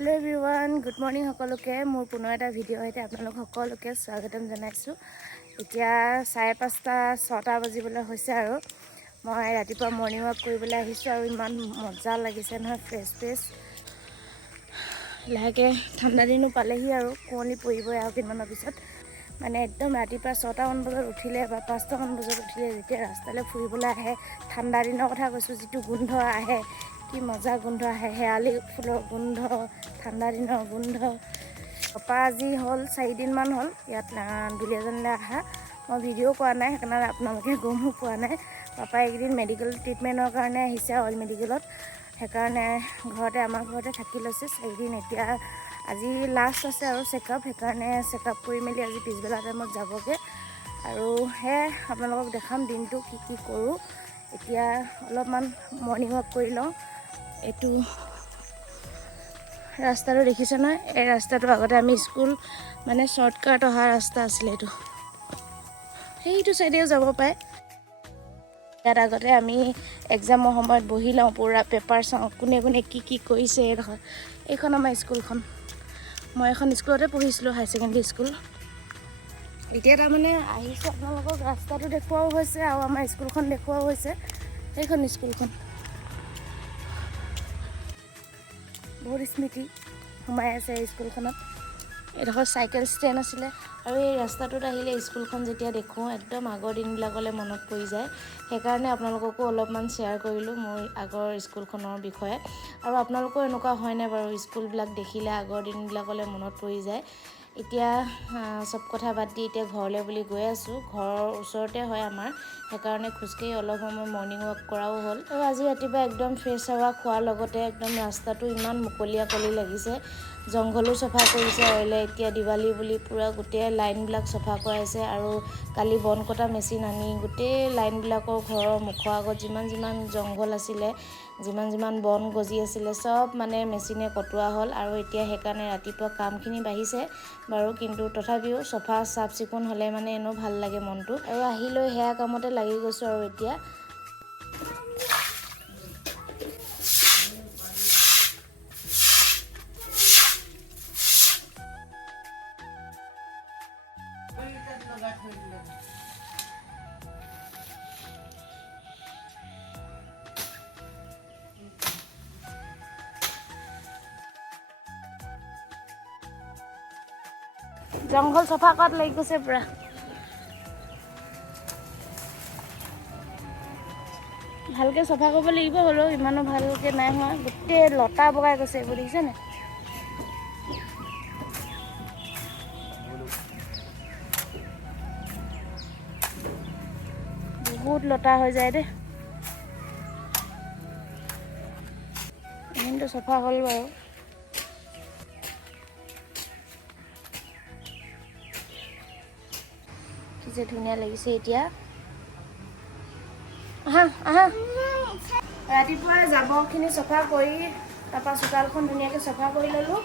Hello everyone, good morning সকলোকে মোৰ পুনৰ এটা ভিডিও হইতে আপোনালোক সকলোকে স্বাগতম জনাইছো। এতিয়া 5:30-6টা বাজিবলৈ হৈছে আৰু মই ৰাতিপুৱা মৰ্নিং ৱাক কৰিবলৈ আহিছো আৰু ইমান মজা লাগিছে নহয় ফ্ৰেছ লাহেকে ঠাণ্ডা দিনো পালেহি আৰু কোঁৱলী পৰিবই আৰু কিমানৰ পিছত মানে একদম ৰাতিপুৱা 6টা মান বজাত উঠিলে বা 5টা মান বজাত উঠিলে যেতিয়া ৰাস্তালৈ ফুৰিবলৈ আহে ঠাণ্ডা দিনৰ কথা কৈছো যিটো গোন্ধ আহে কি মজা গোন্ধ আহে হেয়ালি ফুলৰ গোন্ধ ঠাণ্ডা দিনৰ গোন্ধ পাপা আজি হল 4 দিন মান হল ইয়াত দুলিয়াজনলৈ আহা মই ভিডিও কৰা নাই সেইকাৰণে আপোনালোকে গমো পোৱা নাই পাপা একদিন মেডিকেল ট্ৰিটমেন্টৰ কাৰণে আহিছে অল মেডিকেলত সেইকাৰণে আমাৰ ঘৰতে থাকি লৈছে 4 দিন এতিয়া আজি লাষ্ট আছে আৰু চেকআপ সেইকাৰণে চেকআপ কৰি মেলি আজি পিছবেলা টাইমত যাবগে আৰু হে আপোনালোকক দেখাম দিনটো কি কৰো এতিয়া অলপমান মৰ্নিং ৱাক কৰি লওঁ এটু ৰাস্তাটো দেখিছ না এই ৰাস্তাটো আগতে আমি স্কুল মানে শৰ্টকাট অহা ৰাস্তা আছিল এটো সেইটো সাইডেও যাব পায় ইয়াত আগতে আমি এক্সামৰ সময়ত বহি লওঁ পুৰা পেপাৰ চাওঁ কোনে কি কৰিছে এইখন আমাৰ স্কুলখন মই এখন স্কুলতে পঢ়িছিলো হাই সেকেন্ডাৰী স্কুল এতিয়া তাৰ মানে আহিছে আপোনালোকক ৰাস্তাটো দেখুৱাও হৈছে আৰু আমাৰ স্কুলখন দেখুৱাও হৈছে এইখন স্কুলখন বহুত স্মৃতি সোমাই আছে স্কুলখনত এডোখৰ সাইকেল ষ্টেণ্ড আছিলে আৰু এই ৰাস্তাটোত আহিলে স্কুলখন যেতিয়া দেখো একদম আগৰ দিনবিলাকলৈ মনত পৰি যায় সেইকাৰণে আপোনালোককো অলপমান শেয়াৰ কৰিলো মোৰ আগৰ স্কুলখনৰ বিষয়ে আৰু আপোনালোকৰ এনেকুৱা হয় নাই বাৰু স্কুলবিলাক দেখিলে আগৰ দিনবিলাকলৈ মনত পৰি যায় এতিয়া সব কথা বাদ দি এতিয়া ঘৰলৈ বুলি গৈ আছো ঘৰৰ ওচৰতে হয় আমাৰ সেইকাৰণে খুজকেই অলপ সময় মৰ্নিং ৱাক কৰাও হ'ল আৰু আজি ৰাতিপুৱা একদম ফ্ৰেছ হাৱা খোৱাৰ লগতে একদম ৰাস্তাটো ইমান মুকলিয়া কলি লাগিছে জংঘলো সফা কৰিছে অইলে এতিয়া দিৱালী বুলি পুৰা গোটেই লাইনবিলাক সফা কৰাইছে আৰু কালি বন কটা মেচিন আনি গোটেই লাইনবিলাকৰ ঘৰৰ মুখৰ আগত যিমান জংঘল আছিলে যিমান বন গজি আছিলে সব মানে মেচিনে কটোৱা হ'ল আৰু এতিয়া সেইকাৰণে ৰাতিপুৱা কামখিনি বাঢ়িছে বাৰু কিন্তু তথাপিও সফা সাফ চিকুণ হলে মানে এনো ভাল লাগে মনটো আৰু আহিলৈ হেয়া কামতে লাগি গৈছো আৰু এতিয়া জংঘল সফা কৰাত লাগি গৈছে পুৰা ভালকে সফা কৰিব লাগিব হলো ইমানো ভালকে নাই হোৱা গোটেই লতা বগাই গৈছে এইবোৰ দেখিছে নে বহুত লতা হৈ যায় দে কিন্তু সফা হ'ল বাৰু কি যে ধুনীয়া লাগিছে এতিয়া আহা ৰাতিপুৱা জাবৰখিনি সফা কৰি তাৰপা চোতালখন ধুনীয়াকৈ সফা কৰি ললো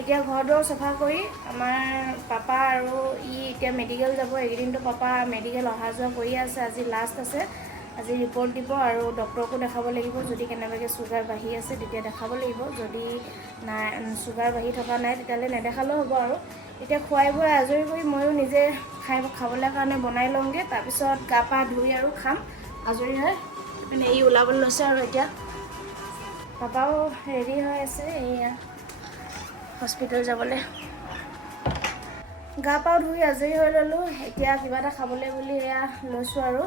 এতিয়া ঘৰদুৱাৰ সফা কৰি আমাৰ পাপা আৰু এতিয়া মেডিকেল যাব এইদিনটো পাপা মেডিকেল অহা যোৱা কৰি আছে আজি লাষ্ট আছে আজি ৰিপৰ্ট দিব আৰু ডক্টৰকো দেখাব লাগিব যদি কেনেবাকৈ সুগাৰ বাঢ়ি আছে তেতিয়া দেখাব লাগিব যদি নাই সুগাৰ বাঢ়ি থকা নাই তেতিয়ালে নেদেখালেও হ'ব আৰু এতিয়া খুৱাই বৈ আজৰি কৰি ময়ো নিজে খাবলৈ কাৰণে বনাই লওঁগে তাৰ পিছত গা পা ধুই আৰু খাম আজৰি হয় মানে এই ওলাবলৈ লৈছে আৰু এতিয়া পাপাও ৰেডি হৈ আছে এয়া হস্পিটেল যাবলৈ গা পা ধুই আজৰি হৈ ললো এতিয়া কিবা এটা খাবলৈ বুলি এয়া লৈছো আৰু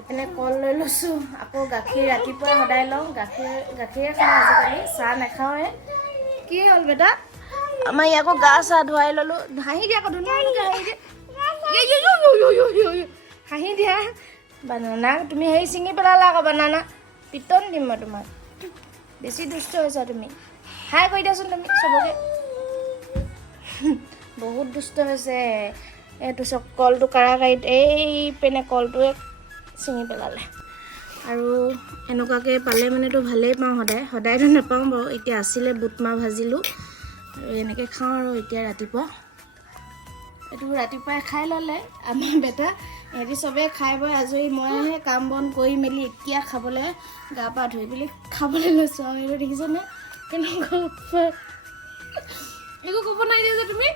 এপিনে কল লৈ লৈছো আকৌ গাখীৰ ৰাতিপুৱা সদায় লওঁ গাখীৰে খাওঁ আজিকালি চাহ নাখাওঁৱে কি হ'ল বেটা আমাৰ ইয়াকো গা চাহ ধুৱাই ললো হাঁহি দিয়া আকৌ ধুনীয়াকৈ হাঁহি দিয়া বানানা তুমি হেৰি ছিঙি পেলালা আকৌ বানানা পিটন দিম মই তোমাক বেছি দুষ্ট হৈছা তুমি হাই কৈ দিয়াচোন তুমি চবকে বহুত দুষ্ট হৈছে এইটো চব কলটো কাৰাকাৰীত এই পেনে কলটোৱে ছিঙি পেলালে আৰু এনেকুৱাকৈ পালে মানেতো ভালেই পাওঁ সদায়তো নাপাওঁ বাৰু এতিয়া আছিলে বুটমাহ ভাজিলোঁ আৰু এনেকৈ খাওঁ আৰু এতিয়া ৰাতিপুৱা এইটো ৰাতিপুৱাই খাই ল'লে আমাৰ বেটা এহেঁতি চবেই খাই বৈ আজৰি মইহে কাম বন কৰি মেলি এতিয়া খাবলৈ গা পা ধুই পেলি খাবলৈ লৈছোঁ আৰু এইটো দেখিছেনে কেনেকুৱা একো ক'ব নাই যে তুমি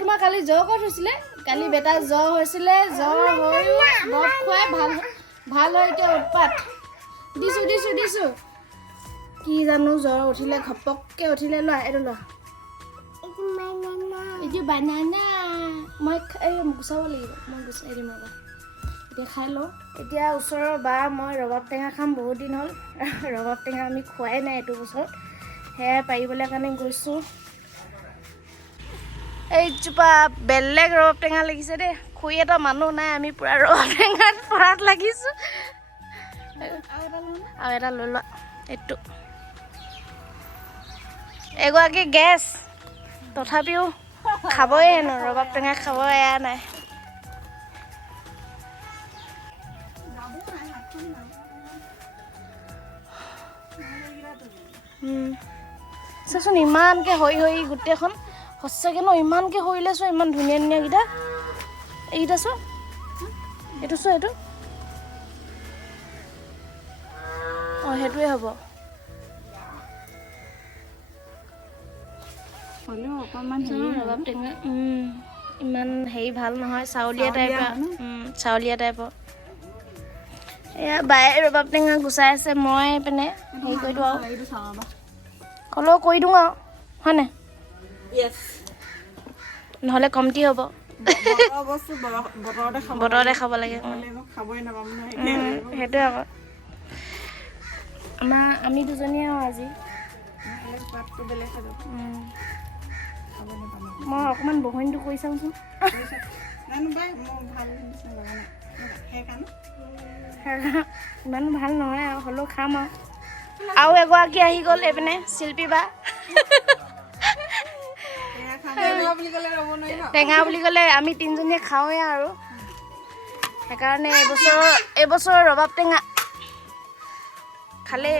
তোমাৰ কালি জ্বৰ ক'ত হৈছিলে কালি বেটা জ্বৰ হৈছিলে জ্বৰ হৈ দৰৱ খুৱাই ভাল হয় এতিয়া উৎপাত দিছো কি জানো জ্বৰ উঠিলে ঘপককৈ উঠিলে লোৱা এইটো লোৱা এইটো বানানা মই গুচাব লাগিব মই গুচাই দিম আকৌ এতিয়া খাই লওঁ এতিয়া ওচৰৰ বা মই ৰবাব টেঙা খাম বহুত দিন হ'ল ৰবাব টেঙা আমি খোৱাই নাই এইটো বছৰত সেয়া পাৰিবলৈ কাৰণে গৈছোঁ এইজোপা বেলেগ ৰবাব টেঙা লাগিছে দেই খুৰী এটা মানুহ নাই আমি পূৰা ৰবাব টেঙাত পৰাত লাগিছোঁ আৰু এটা লৈ লোৱা এইটো এগৰাকী গেছ তথাপিও খাবই হেনো ৰবাব টেঙা খাব এয়া নাই চাচোন ইমানকৈ হৈ গোটেইখন সঁচাকৈ ন ইমানকৈ সৰিলে চোৱা ইমান ধুনীয়া ধুনীয়াকেইটা এইকেইটা চোৱা এইটো চোৱা এইটো অঁ সেইটোৱে হ'ব ৰবাব টেঙা ইমান হেৰি ভাল নহয় চাউলীয়া টাইপৰ এয়া বায়ে ৰবাব টেঙা গুচাই আছে মই পিনে হেৰি কৰি দিওঁ আৰু হ'লেও কৰি দিওঁ আৰু হয় নাই নহ'লে কমটি হ'ব বতৰতে খাব লাগে সেইটোৱে আকৌ আমি দুজনীয়ে আৰু আজি মই অকণমান বহনীটো কৰি চাওঁচোন ইমানো ভাল নহয় আৰু হ'লেও খাম আৰু এগৰাকী আহি গ'ল এইপিনে শিল্পী বা টেঙা বুলি ক'লে আমি তিনিজনীয়ে খাওঁৱে আৰু সেইকাৰণে এইবছৰ ৰবাব টেঙা খালে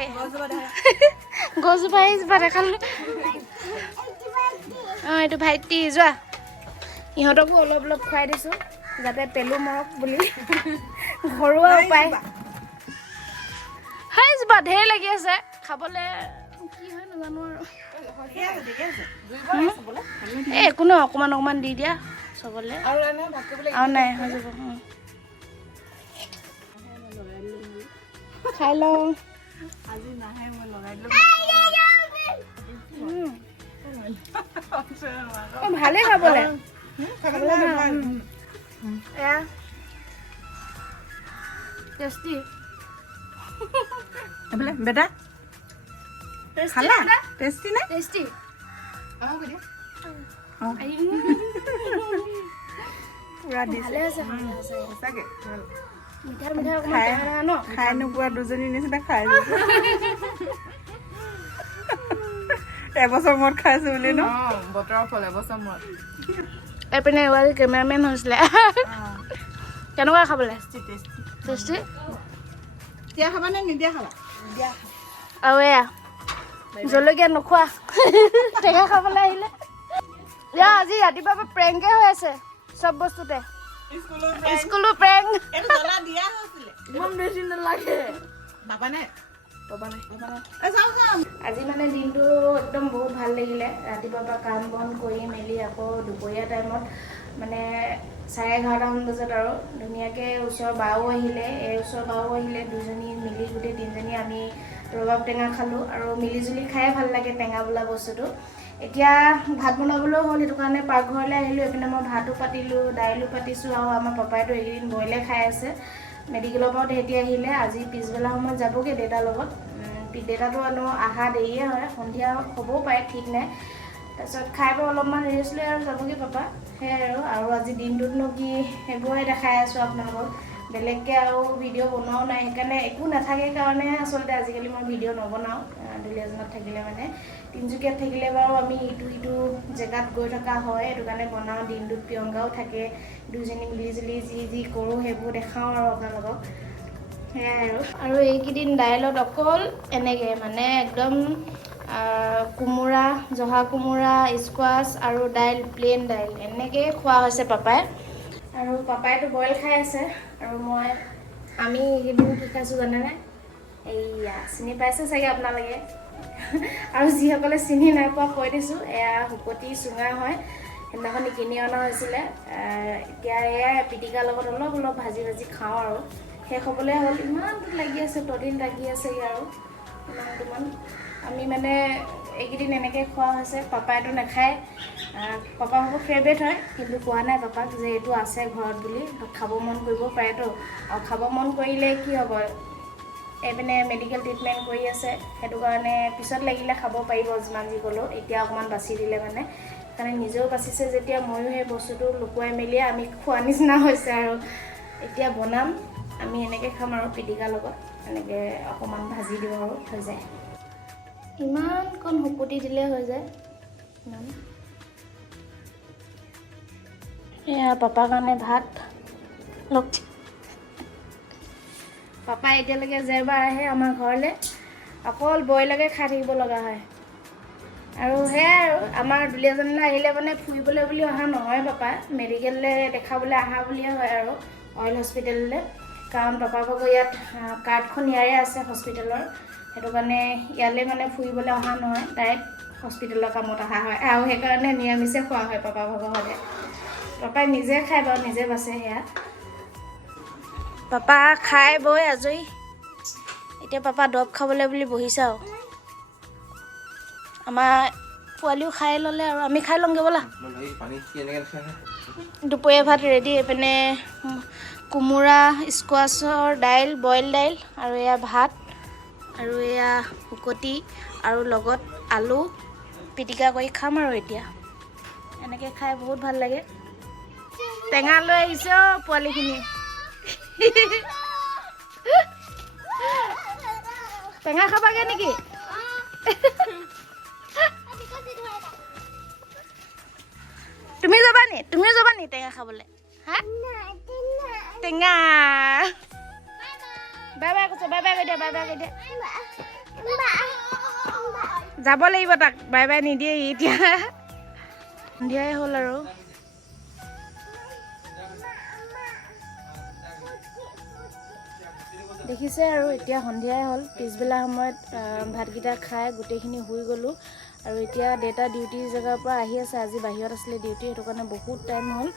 গছজোপা এইজোপা দেখালোঁ অঁ এইটো ভাইটি যোৱা ইহঁতকো অলপ অলপ খুৱাই দিছোঁ যাতে পেলু মৰক বুলি ঘৰুৱা উপায় সেইজোপা ঢেৰ লাগি আছে খাবলৈ কি হয় নাজানো আৰু একো নহয় অকণমান দি দিয়া চবলৈ আৰু নাই হৈ যাব খাই লওঁ ভালেই খাবলৈ এয়া টেষ্টি বেটা খালা টেষ্টি নে টেষ্টি পুৰা ভালে আছে সঁচাকে মিঠা অকণমান ন খাই নোপোৱা দুজনী নিচিনা খাই এবছৰ মূৰত খাইছো বুলি ন বতৰৰ ফল এবছৰ মূৰত এইপিনে এগৰাকী কেমেৰামেন হৈছিলে কেনেকুৱা খাবলৈ টেষ্টি দিয়া খাবা নে নিদিয়া খাবা আৰু এয়া জলকীয়া নোখোৱা টেঙা খাবলৈ আহিলে আজি ৰাতিপুৱাৰ পৰা প্ৰেংকে হৈ আছে চব বস্তুতে স্কুলো প্ৰেংক ইমান বেছি নালাগে আজি মানে দিনটো একদম বহুত ভাল লাগিলে ৰাতিপুৱাৰ পৰা কাম বন কৰি মেলি আকৌ দুপৰীয়া টাইমত মানে 11:30মান বজাত আৰু ধুনীয়াকৈ ওচৰৰ বাও আহিলে দুজনী মিলি গোটেই তিনিজনী আমি ৰবাব টেঙা খালোঁ আৰু মিলিজুলি খায়ে ভাল লাগে টেঙা বোলা বস্তুটো এতিয়া ভাত বনাবলৈও হ'ল সেইটো কাৰণে পাকঘৰলৈ আহিলোঁ এইপিনে মই ভাতো পাতিলোঁ দাইলো পাতিছোঁ আৰু আমাৰ পাপাইতো এইকেইদিন বইলে খাই আছে মেডিকেলৰ পৰা তেহেঁতি আহিলে আজি পিছবেলা সময়ত যাবগৈ দেউতাৰ লগত দেউতাটো অহা দেৰিয়ে হয় সন্ধিয়া হ'বও পাৰে ঠিক নাই তাৰপিছত খাই বৈ অলপমান ৰেষ্ট লৈ আৰু যাবগৈ পাপা সেয়াই আৰু আজি দিনটোতনো কি সেইবোৰে দেখাই আছোঁ আপোনালোকক বেলেগকৈ আৰু ভিডিঅ' বনোৱাও নাই সেইকাৰণে একো নাথাকে কাৰণে আচলতে আজিকালি মই ভিডিঅ' নবনাওঁ দুলীয়াজনত থাকিলে মানে তিনিচুকীয়াত থাকিলে বাৰু আমি ইটো জেগাত গৈ থকা হয় সেইটো কাৰণে বনাওঁ দিনটোত প্ৰিয়ংকাও থাকে দুজনী মিলিজুলি যি কৰোঁ সেইবোৰ দেখাওঁ আৰু আপোনালোকক সেয়াই আৰু এইকেইদিন দাইলত অকল এনেকৈ মানে একদম কোমোৰা জহা কোমোৰা স্কোৱাছ আৰু দাইল প্লেইন দাইল এনেকৈয়ে খোৱা হৈছে পাপাই আৰু পাপাইতো বইল খাই আছে আৰু আমি এইকেইদিন কি খাইছোঁ জানেনে এইয়া চিনি পাইছে চাগে আপোনালোকে আৰু যিসকলে চিনি নাই পোৱা কৈ দিছোঁ, এয়া শুকতি চুঙা হয়। সেইদিনাখন কিনি অনা হৈছিলে। এতিয়া এয়া পিটিকাৰ লগত অলপ অলপ ভাজি ভাজি খাওঁ আৰু শেষ হ'বলৈ হ'ল। ইমানটো লাগি আছে, তদিন লাগি আছে আৰু ইমান আমি মানে এইকেইদিন এনেকৈ খোৱা হৈছে। পাপাইতো নাখায়, পাপা হ'ব ফেভৰেট হয়, কিন্তু কোৱা নাই পাপাক যে এইটো আছে ঘৰত বুলি। খাব মন কৰিব পাৰেতো, আৰু খাব মন কৰিলে কি হ'ব, এইপিনে মেডিকেল ট্ৰিটমেণ্ট কৰি আছে, সেইটো কাৰণে পিছত লাগিলে খাব পাৰিব যিমান যি ক'লেও। এতিয়া অকণমান বাচি দিলে মানে, সেইকাৰণে নিজেও বাচিছে যেতিয়া ময়ো সেই বস্তুটো লুকুৱাই মেলিয়ে আমি খোৱা নিচিনা হৈছে। আৰু এতিয়া বনাম, আমি এনেকৈ খাম আৰু পিটিকাৰ লগত এনেকৈ অকণমান ভাজি দিওঁ আৰু হৈ যায়। ইমানকণ শুকুতি দিলে হৈ যায়। ইমান এয়া পাপাৰ কাৰণে ভাত লগ। পাপাই এতিয়ালৈকে যেবাৰ আহে আমাৰ ঘৰলৈ অকল বইলকে খাই থাকিব লগা হয়। আৰু সেয়াই আৰু আমাৰ দুলীয়াজনলৈ আহিলে মানে ফুৰিবলৈ বুলি অহা নহয় পাপা, মেডিকেললৈ দেখাবলৈ অহা বুলিয়ে হয় আৰু অইল হস্পিটেললৈ। কাৰণ পাপা ভাগৰ ইয়াত কাৰ্ডখন ইয়াৰে আছে হস্পিটেলৰ, সেইটো কাৰণে ইয়ালৈ মানে ফুৰিবলৈ অহা নহয়, ডাইৰেক্ট হস্পিটেলৰ কামত অহা হয়। আৰু সেইকাৰণে নিৰামিষে খোৱা হয় পাপা ভাগৰ হ'লে। পাপাই নিজে খায় বাৰু, নিজে বাচে। সেয়া পাপা খাই বৈ আজৰি, এতিয়া পাপা দৰৱ খাবলৈ বুলি বহিছে আৰু আমাৰ পোৱালিও খাই ল'লে আৰু আমি খাই লওঁগৈ ব'লা। দুপৰীয়া ভাত ৰেডি। এইপিনে কোমোৰা স্কোৱাছৰ দাইল, বইল দাইল, আৰু এয়া ভাত, আৰু এয়া শুকতি, আৰু লগত আলু পিটিকা কৰি খাম আৰু এতিয়া এনেকৈ খাই বহুত ভাল লাগে। টেঙা লৈ আহিছে অ' পোৱালিখিনি। টেঙা খাবাগে নেকি? তুমিও যাবা নি টেঙা খাবলৈ? হা টেঙা বাই বাই কৈছে, বাই বাই কৈ দিয়া, বাই বাই কৈ দিয়া। যাব লাগিব তাক, বাই বাই নিদিয়ে এতিয়া। সন্ধিয়াই হ'ল আৰু দেখিছে আৰু এতিয়া সন্ধিয়াই হ'ল। পিছবেলা সময়ত ভাতকেইটা খাই গোটেইখিনি শুই গ'লোঁ। আৰু এতিয়া দেউতা ডিউটিৰ জেগাৰ পৰা আহি আছে, আজি বাহিৰত আছিলে ডিউটি, সেইটো কাৰণে বহুত টাইম হ'ল।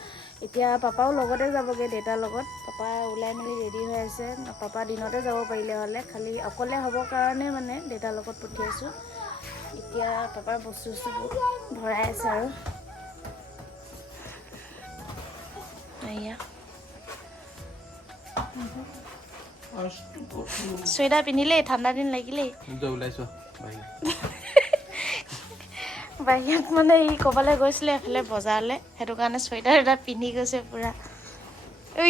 এতিয়া পাপাও লগতে যাবগৈ দেউতাৰ লগত। পাপা ওলাই মেলি ৰেডি হৈ আছে। পাপা দিনতে যাব পাৰিলে হ'লে, খালি অকলে হ'বৰ কাৰণে মানে দেউতাৰ লগত পঠিয়াইছোঁ। এতিয়া পাপাৰ বস্তু ভৰাই আছে আৰু এয়া চুৱেটাৰ পিন্ধিলেই, ঠাণ্ডা দিন লাগিলেই। বাহিৰত মানে ই ক'ৰবালৈ গৈছিলে এফালে বজাৰলৈ, সেইটো কাৰণে চুৱেটাৰ এটা পিন্ধি গৈছে পূৰা। ঐ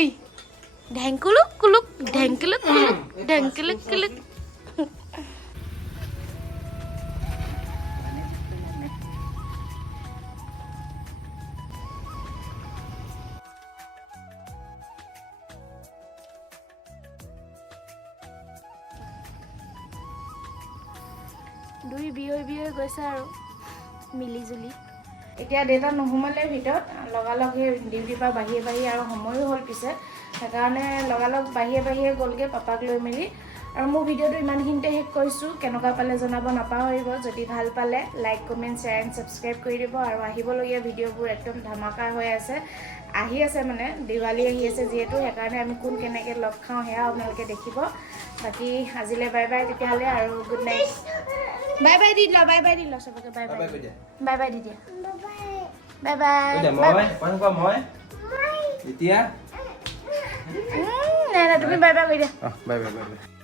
ঢেংকুলুক কুলুক, ঢেংকুলুক কুলুক, ঢেংকুলুক কুলুক। দুই বিয়ৈ গৈছে আৰু মিলিজুলি। এতিয়া দেউতা নোসোমালে ভিতৰত, লগালগ সেই ডিউটিৰ পৰা বাহিৰে আৰু সময়ো হ'ল পিছে, সেইকাৰণে লগালগ বাহিৰে গ'লগৈ পাপাক লৈ মেলি। আৰু মোৰ ভিডিঅ'টো ইমানখিনিতে শেষ কৰিছোঁ। কেনেকুৱা পালে জনাব নাপাহৰিব। যদি ভাল পালে like, comment, share and subscribe কৰি দিব। আৰু আহিবলগীয়া ভিডিঅ'বোৰ একদম ধামাকা হৈ আছে, আহি আছে মানে দিৱালী আহি আছে যিহেতু, সেইকাৰণে আমি কোন কেনেকৈ লগ খাওঁ সেয়া আপোনালোকে দেখিব। বাকী আজিলৈ বাই বাই তেতিয়াহ'লে, আৰু good night. Bye by the লোৱা, বাই বাই দি লোৱা চবকে, বাই বাই দি দিয়া, বাই বাই দি দিয়া, বাই বাই। এতিয়া তুমি বাই বাই কৰি দিয়া। Bye bye bye bye.